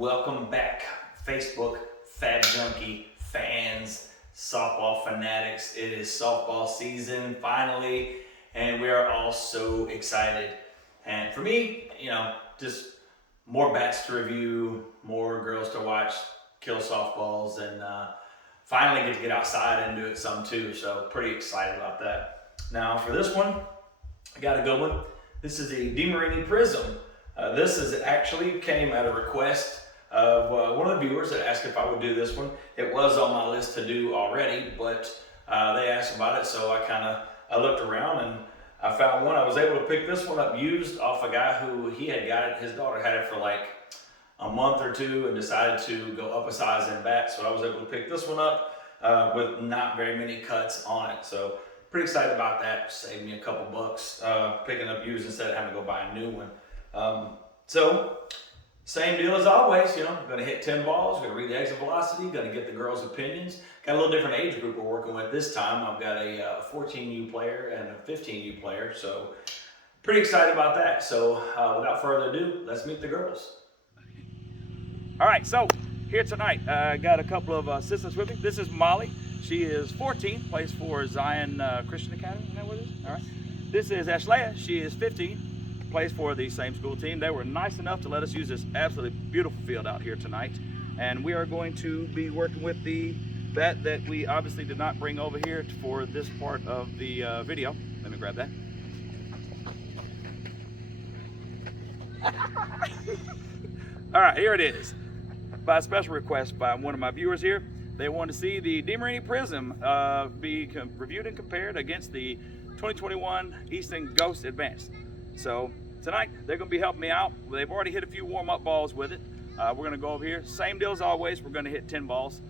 Welcome back, Facebook Fat Junkie fans, softball fanatics. It is softball season finally, and we are all so excited. And for me, just more bats to review, more girls to watch kill softballs, and finally get outside and do it some too. So pretty excited about that. Now for this one, I got a good one. This is a Demarini Prism. This is actually came at a request of one of the viewers that asked if I would do this one. It was on my list to do already, but they asked about it, so I looked around and I found one. I was able to pick this one up used off a guy who he had got it. His daughter had it for like a month or two and decided to go up a size in bat, so I was able to pick this one up with not very many cuts on it. So pretty excited about that. Saved me a couple bucks picking up used instead of having to go buy a new one. So same deal as always, gonna hit 10 balls, gonna read the exit velocity, gonna get the girls' opinions. Got a little different age group we're working with this time. I've got a 14U player and a 15U player, so pretty excited about that. So without further ado, let's meet the girls. All right, so here tonight, I got a couple of assistants with me. This is Molly. She is 14, plays for Zion Christian Academy. Isn't that what it is? All right. This is Ashlea. She is 15. Plays for the same school team. They were nice enough to let us use this absolutely beautiful field out here tonight. And we are going to be working with the bat that we obviously did not bring over here for this part of the video. Let me grab that. All right, here it is. By a special request by one of my viewers here, they wanted to see the Demarini Prism be reviewed and compared against the 2021 Easton Ghost Advanced. So tonight they're going to be helping me out. They've already hit a few warm-up balls with it. We're going to go over here. Same deal as always. We're going to hit 10 balls,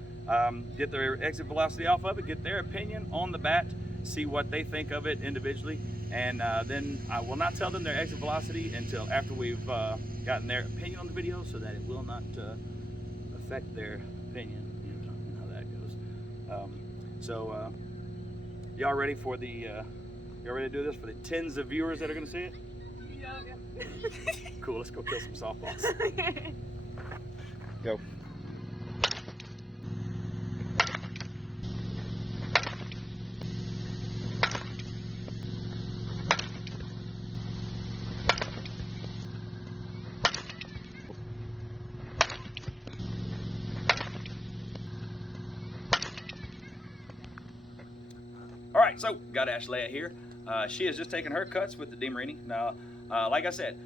get their exit velocity off of it, get their opinion on the bat, see what they think of it individually, and then I will not tell them their exit velocity until after we've gotten their opinion on the video, so that it will not affect their opinion. You know how that goes. Y'all ready for the? Y'all ready to do this for the tens of viewers that are going to see it? Yeah. Cool, let's go kill some softballs. Go. All right, so got Ashlea here. She has just taken her cuts with the Demarini. Now, like I said,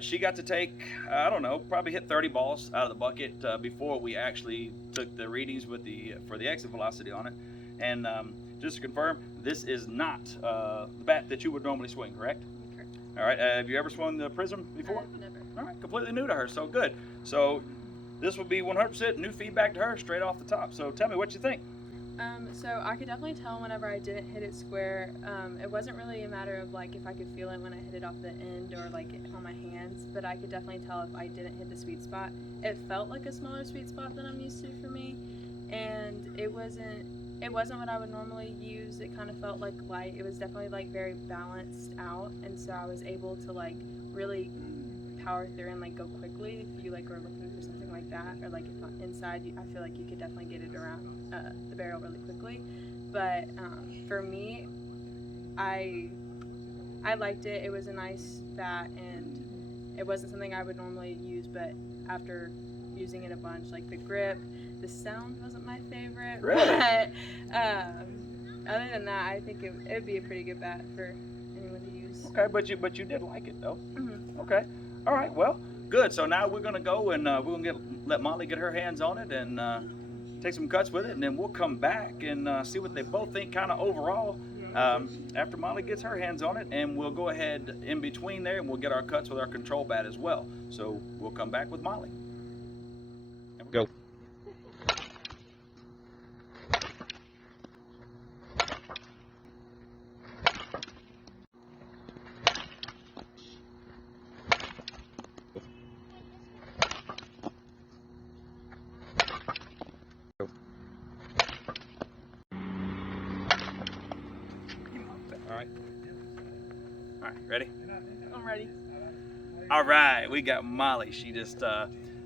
she got to take, I don't know, probably hit 30 balls out of the bucket before we actually took the readings with for the exit velocity on it. And just to confirm, this is not the bat that you would normally swing, correct? Correct. All right, have you ever swung the Prism before? Never. All right, completely new to her, so good. So this will be 100% new feedback to her straight off the top. So tell me what you think. So I could definitely tell whenever I didn't hit it square. It wasn't really a matter of like if I could feel it when I hit it off the end or like on my hands, but I could definitely tell if I didn't hit the sweet spot. It felt like a smaller sweet spot than I'm used to for me, and it wasn't what I would normally use. It kind of felt like light. It was definitely like very balanced out, and so I was able to like really power through and like go quickly if you like were looking for something like that, or like if inside I feel like you could definitely get it around the barrel really quickly. But for me, I liked it. It was a nice bat, and it wasn't something I would normally use, but after using it a bunch, like the grip, the sound wasn't my favorite. Really? But other than that, I think it'd be a pretty good bat for anyone to use. Okay, but you did like it though. Mm-hmm. Okay. All right. Well, good. So now we're gonna go and we're gonna let Molly get her hands on it and take some cuts with it, and then we'll come back and see what they both think kind of overall after Molly gets her hands on it, and we'll go ahead in between there and we'll get our cuts with our control bat as well. So we'll come back with Molly. Go. All right, ready? I'm ready. All right, we got Molly. She just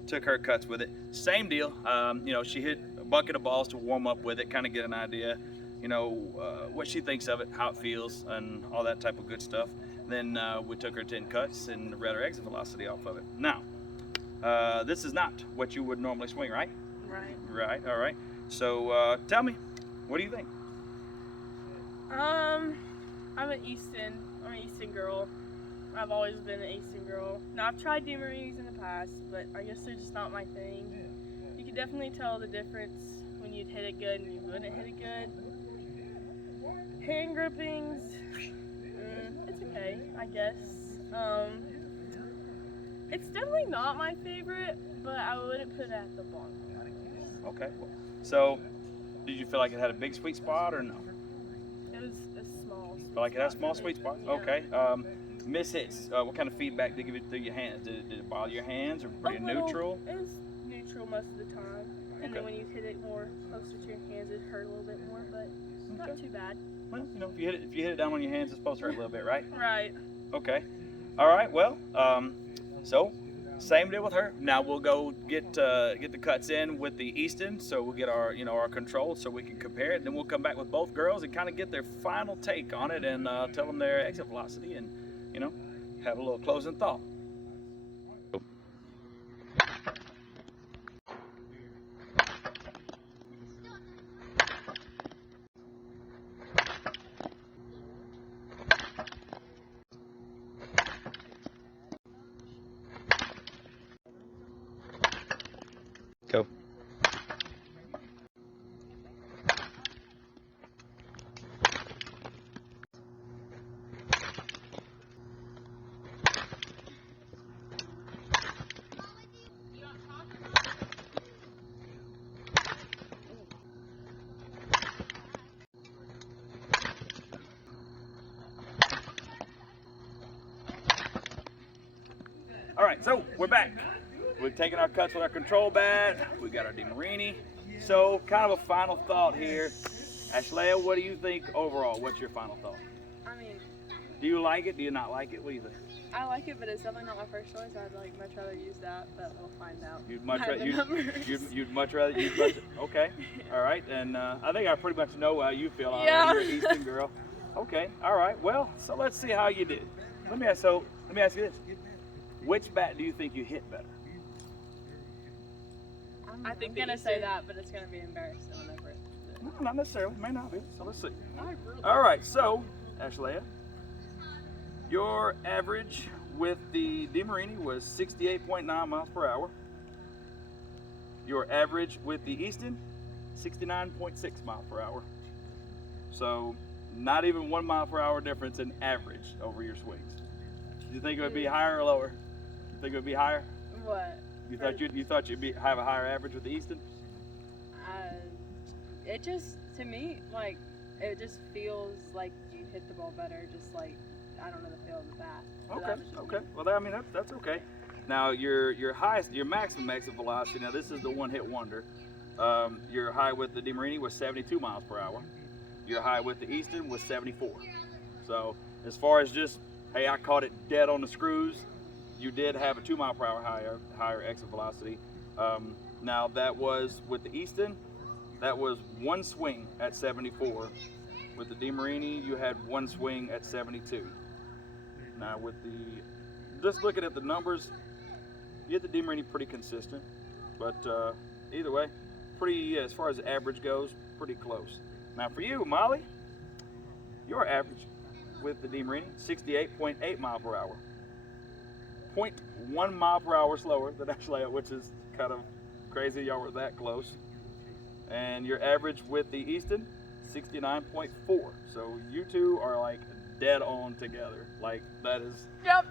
took her cuts with it. Same deal. You know, she hit a bucket of balls to warm up with it, kind of get an idea, you know, what she thinks of it, how it feels, and all that type of good stuff. Then we took her 10 cuts and read her exit velocity off of it. Now, this is not what you would normally swing, right? Right. Right, all right. So tell me, what do you think? I'm an Easton girl. I've always been an Easton girl. Now I've tried Demarinis in the past, but I guess they're just not my thing. You can definitely tell the difference when you'd hit it good and you wouldn't hit it good. Hand grippings, it's okay, I guess. It's definitely not my favorite, but I wouldn't put it at the bottom. Okay. So, did you feel like it had a big sweet spot or no? It was a small. Feel like it had a small sweet spot? Yeah. Okay. Miss hits. What kind of feedback did you give it through your hands? Did it bother your hands or pretty neutral? It was neutral most of the time, and Okay. then when you hit it more closer to your hands, it hurt a little bit more, but not too bad. Well, you know, if you hit it down on your hands, it's supposed to hurt a little bit, right? Right. Okay. All right. Well, so same deal with her. Now we'll go get the cuts in with the Easton, so we'll get our our control so we can compare it. Then we'll come back with both girls and kind of get their final take on it and tell them their exit velocity and have a little closing thought. Go. All right, so we're back. We've taken our cuts with our control bat. We got our Demarini. So, kind of a final thought here. Ashlea, what do you think overall? What's your final thought? I mean, Do you like it? Do you not like it? What do you think? I like it, but it's definitely not my first choice. I'd like much rather use that, but we'll find out. You'd much by rather the numbers. you'd much rather okay. All right, and I think I pretty much know how you feel already. Yeah. You're an Easton girl. Okay. All right. Well, so let's see how you did. Let me ask you this: which bat do you think you hit better? I'm, I think I'm that gonna you say said- that, but it's gonna be embarrassing whenever it. No, not necessarily. May not be. So let's see. I really All right. So, Ashlea, your average with the Demarini was 68.9 miles per hour. Your average with the Easton, 69.6 miles per hour. So, not even 1 mile per hour difference in average over your swings. Do you think it would be higher or lower? You think it would be higher? What? You thought you'd have a higher average with the Easton? It just, to me, like, it just feels like you hit the ball better. Just like, I don't know the feel of the bat. So that was just Okay. me. Well, I mean that's okay. Now your maximum exit velocity. Now this is the one-hit wonder. Your high with the Demarini was 72 miles per hour. Your high with the Easton was 74. So as far as just, hey, I caught it dead on the screws, you did have a 2 mile per hour higher exit velocity. Now that was with the Easton. That was one swing at 74. With the Demarini, you had one swing at 72. Now with just looking at the numbers, you hit the Demarini pretty consistent, but either way, pretty as far as average goes, pretty close. Now for you, Molly, your average with the Demarini, 68.8 mile per hour, 0.1 mile per hour slower than Ashlea, which is kind of crazy. Y'all were that close. And your average with the Easton, 69.4. So you two are like dead on together. Like that is. Yep.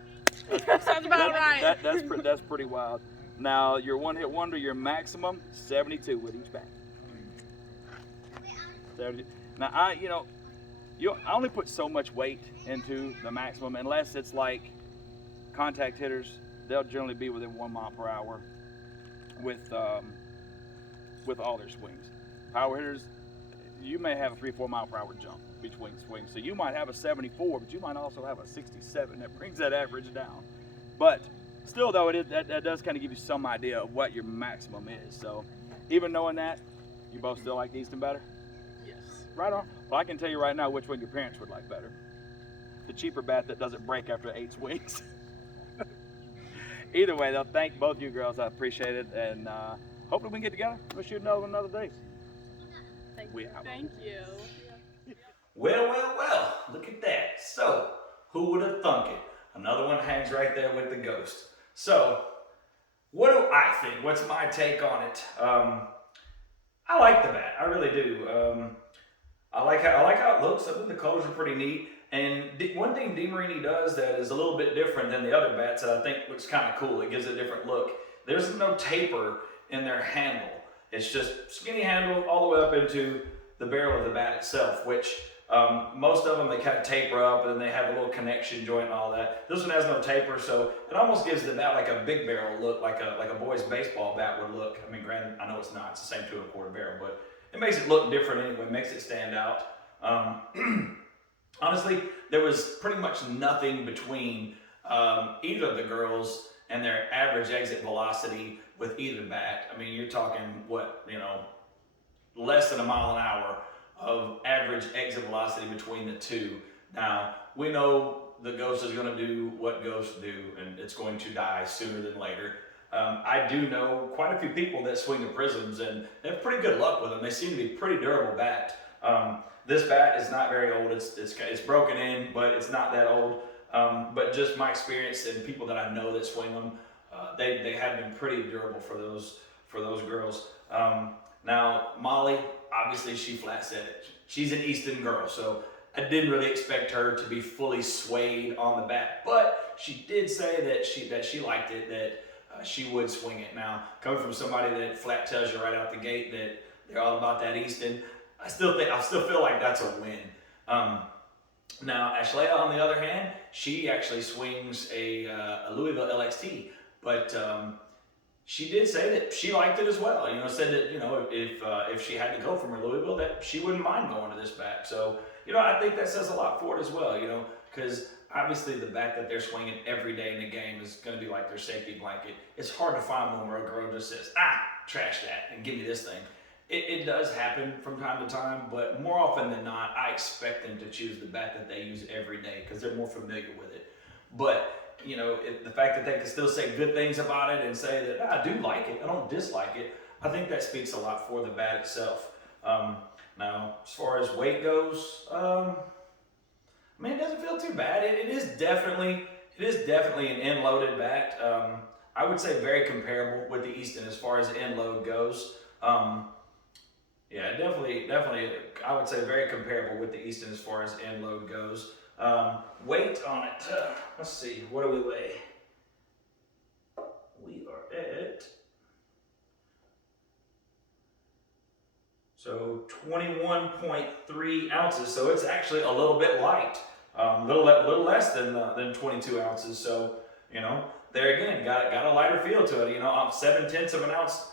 Sounds about right. That's pretty wild. Now your one-hit wonder, your maximum 72 with each bat. 70. Now I only put so much weight into the maximum unless it's like contact hitters. They'll generally be within 1 mile per hour with all their swings. Power hitters, you may have a 3-4 mile per hour jump between swings. So you might have a 74, but you might also have a 67. That brings that average down. But Still though, that does kind of give you some idea of what your maximum is. So even knowing that, you both still like the Easton better? Yes. Right on. Well, I can tell you right now which one your parents would like better. The cheaper bat that doesn't break after 8 swings. Either way though, thank both you girls. I appreciate it, and hopefully we can get together. We'll shoot another day. We out. Thank you. Well, look at that. So, who would have thunk it? Another one hangs right there with the Ghost. So, what do I think? What's my take on it? I like the bat. I really do. I like how it looks. I think the colors are pretty neat. And one thing Demarini does that is a little bit different than the other bats that I think looks kind of cool. It gives it a different look. There's no taper in their handle. It's just skinny handle all the way up into the barrel of the bat itself, which most of them, they kind of taper up and then they have a little connection joint and all that. This one has no taper, so it almost gives the bat like a big barrel look, like a boy's baseball bat would look. I mean, granted, I know it's not, it's the same 2 1/4 barrel, but it makes it look different anyway, makes it stand out. Honestly, there was pretty much nothing between either of the girls and their average exit velocity with either bat. I mean, you're talking less than a mile an hour of average exit velocity between the two. Now, we know the Ghost is going to do what ghosts do, and it's going to die sooner than later. I do know quite a few people that swing the Prisms, and they have pretty good luck with them. They seem to be pretty durable bat. This bat is not very old. It's broken in, but it's not that old. But just my experience and people that I know that swing them, they have been pretty durable for those girls. Now, Molly, obviously she flat said it. She's an Easton girl, so I didn't really expect her to be fully swayed on the bat, but she did say that she liked it, that she would swing it. Now, coming from somebody that flat tells you right out the gate that they're all about that Easton, I still feel like that's a win. Now, Ashlea, on the other hand, she actually swings a Louisville LXT, but she did say that she liked it as well. Said that if she had to go from her Louisville, that she wouldn't mind going to this bat. So I think that says a lot for it as well. Because obviously the bat that they're swinging every day in the game is going to be like their safety blanket. It's hard to find one where a girl just says, trash that and give me this thing. It does happen from time to time, but more often than not, I expect them to choose the bat that they use every day because they're more familiar with it. But the fact that they can still say good things about it and say that I do like it, I don't dislike it, I think that speaks a lot for the bat itself. Now, as far as weight goes, it doesn't feel too bad. It is definitely an end-loaded bat. I would say very comparable with the Easton as far as end load goes. Yeah, definitely, I would say very comparable with the Easton as far as end load goes. Weight on it, let's see, what do we weigh? We are at, so 21.3 ounces, so it's actually a little bit light, little less than 22 ounces, so, there again, got a lighter feel to it, 7/10 of an ounce,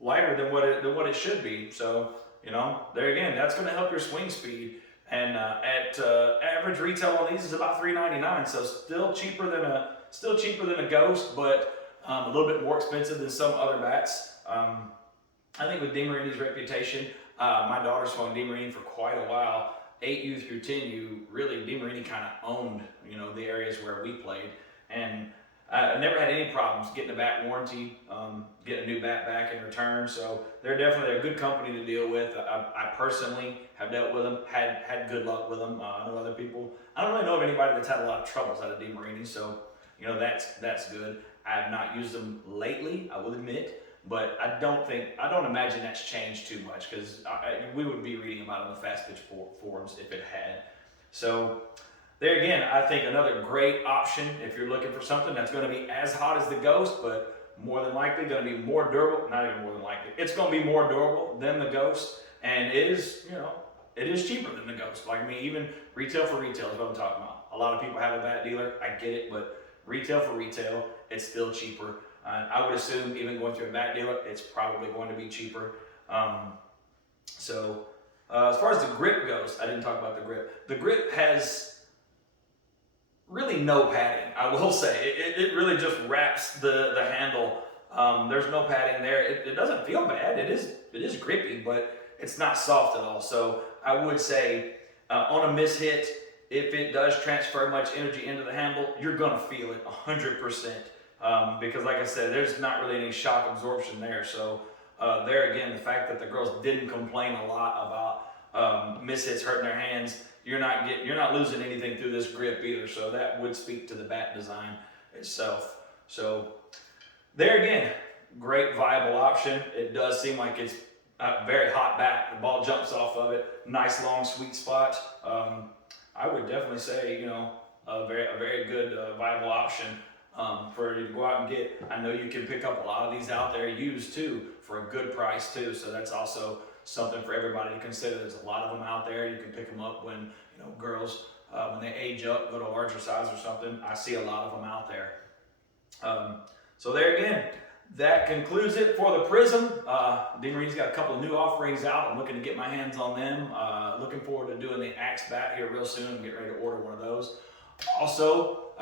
lighter than what it should be. So, there again, that's going to help your swing speed. And at average retail on these is about $3.99, so still cheaper than a Ghost, but a little bit more expensive than some other bats. I think with Demarini's reputation, my daughter swung Demarini for quite a while. 8U through 10U, really Demarini kind of owned the areas where we played, and I never had any problems getting a bat warranty, getting a new bat back in return. So they're definitely a good company to deal with. I personally have dealt with them, had good luck with them. I know other people. I don't really know of anybody that's had a lot of troubles out of Demarini. So that's good. I have not used them lately, I will admit, but I don't imagine that's changed too much because we would be reading about it on the Fast Pitch forums if it had. So. There again, I think another great option if you're looking for something that's going to be as hot as the Ghost, but more than likely going to be more durable. Not even more than likely, it's going to be more durable than the Ghost, and it is cheaper than the Ghost. Even retail for retail is what I'm talking about. A lot of people have a bat dealer, I get it, but retail for retail, it's still cheaper. I would assume even going through a bat dealer, it's probably going to be cheaper. As far as the grip goes, I didn't talk about the grip. The grip has really no padding. I will say it really just wraps the handle. There's no padding there. It doesn't feel bad. It is grippy, but it's not soft at all. So I would say on a miss hit, if it does transfer much energy into the handle, you're gonna feel it 100%. Because like I said, there's not really any shock absorption there. So there again, the fact that the girls didn't complain a lot about miss hits hurting their hands, you're not losing anything through this grip either. So that would speak to the bat design itself. So there again, great viable option. It does seem like it's a very hot bat. The ball jumps off of it. Nice long sweet spot. I would definitely say, a very good viable option for you to go out and get. I know you can pick up a lot of these out there used too for a good price too. So that's also something for everybody to consider. There's a lot of them out there. You can pick them up when girls when they age up, go to a larger size or something. I see a lot of them out there. So there again, that concludes it for the Prism. Demarini's got a couple of new offerings out. I'm looking to get my hands on them. Looking forward to doing the Axe bat here real soon and get ready to order one of those. Also,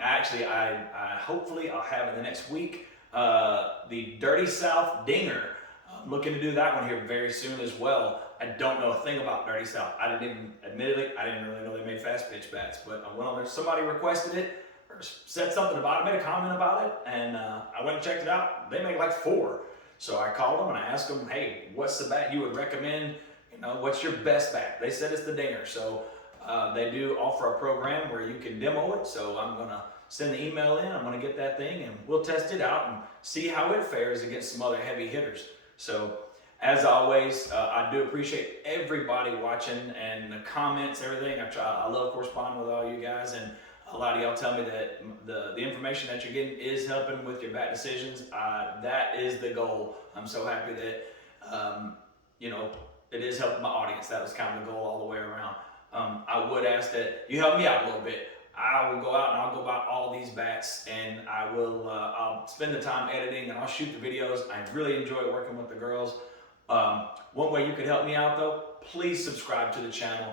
actually, I hopefully I'll have in the next week the Dirty South Dinger. I'm looking to do that one here very soon as well. I don't know a thing about Dirty South. Admittedly, I didn't really know they made fast pitch bats, but I went on there, somebody requested it, or said something about it, made a comment about it, and I went and checked it out. They make like 4. So I called them and I asked them, hey, what's the bat you would recommend? What's your best bat? They said it's the Dinger. So they do offer a program where you can demo it. So I'm gonna send the email in, I'm gonna get that thing and we'll test it out and see how it fares against some other heavy hitters. So as always, I do appreciate everybody watching and the comments, everything. I love corresponding with all you guys, and a lot of y'all tell me that the information that you're getting is helping with your bat decisions. That is the goal. I'm so happy that, it is helping my audience. That was kind of the goal all the way around. I would ask that you help me out a little bit. I will go out and I'll go buy all these bats, and I'll spend the time editing and I'll shoot the videos. I really enjoy working with the girls. One way you could help me out though, please subscribe to the channel.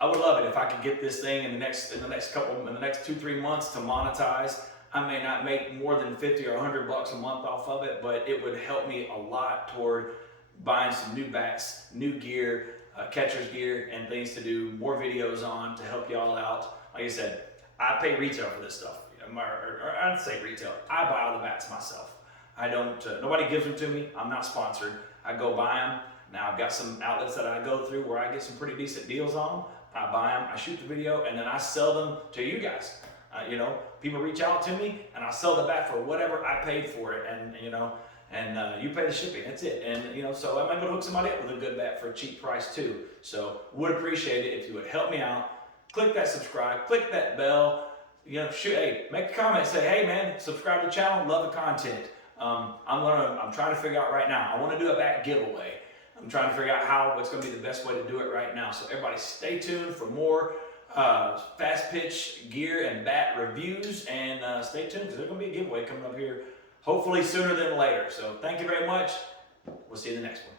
I would love it if I could get this thing in the next 2-3 months to monetize. I may not make more than 50 or 100 bucks a month off of it, but it would help me a lot toward buying some new bats, new gear, catcher's gear, and things to do more videos on to help y'all out. Like I said, I pay retail for this stuff. Or I'd say retail. I buy all the bats myself. I don't. Nobody gives them to me. I'm not sponsored. I go buy them. Now I've got some outlets that I go through where I get some pretty decent deals on them. I buy them, I shoot the video, and then I sell them to you guys. People reach out to me, and I sell the bat for whatever I paid for it, and you pay the shipping. That's it. And so I'm able to hook somebody up with a good bat for a cheap price too. So would appreciate it if you would help me out. Click that subscribe, click that bell. Make a comment, say, hey man, subscribe to the channel, love the content. I'm trying to figure out right now. I want to do a bat giveaway. I'm trying to figure out what's going to be the best way to do it right now. So everybody stay tuned for more fast pitch gear and bat reviews, and stay tuned because there's going to be a giveaway coming up here hopefully sooner than later. So thank you very much. We'll see you in the next one.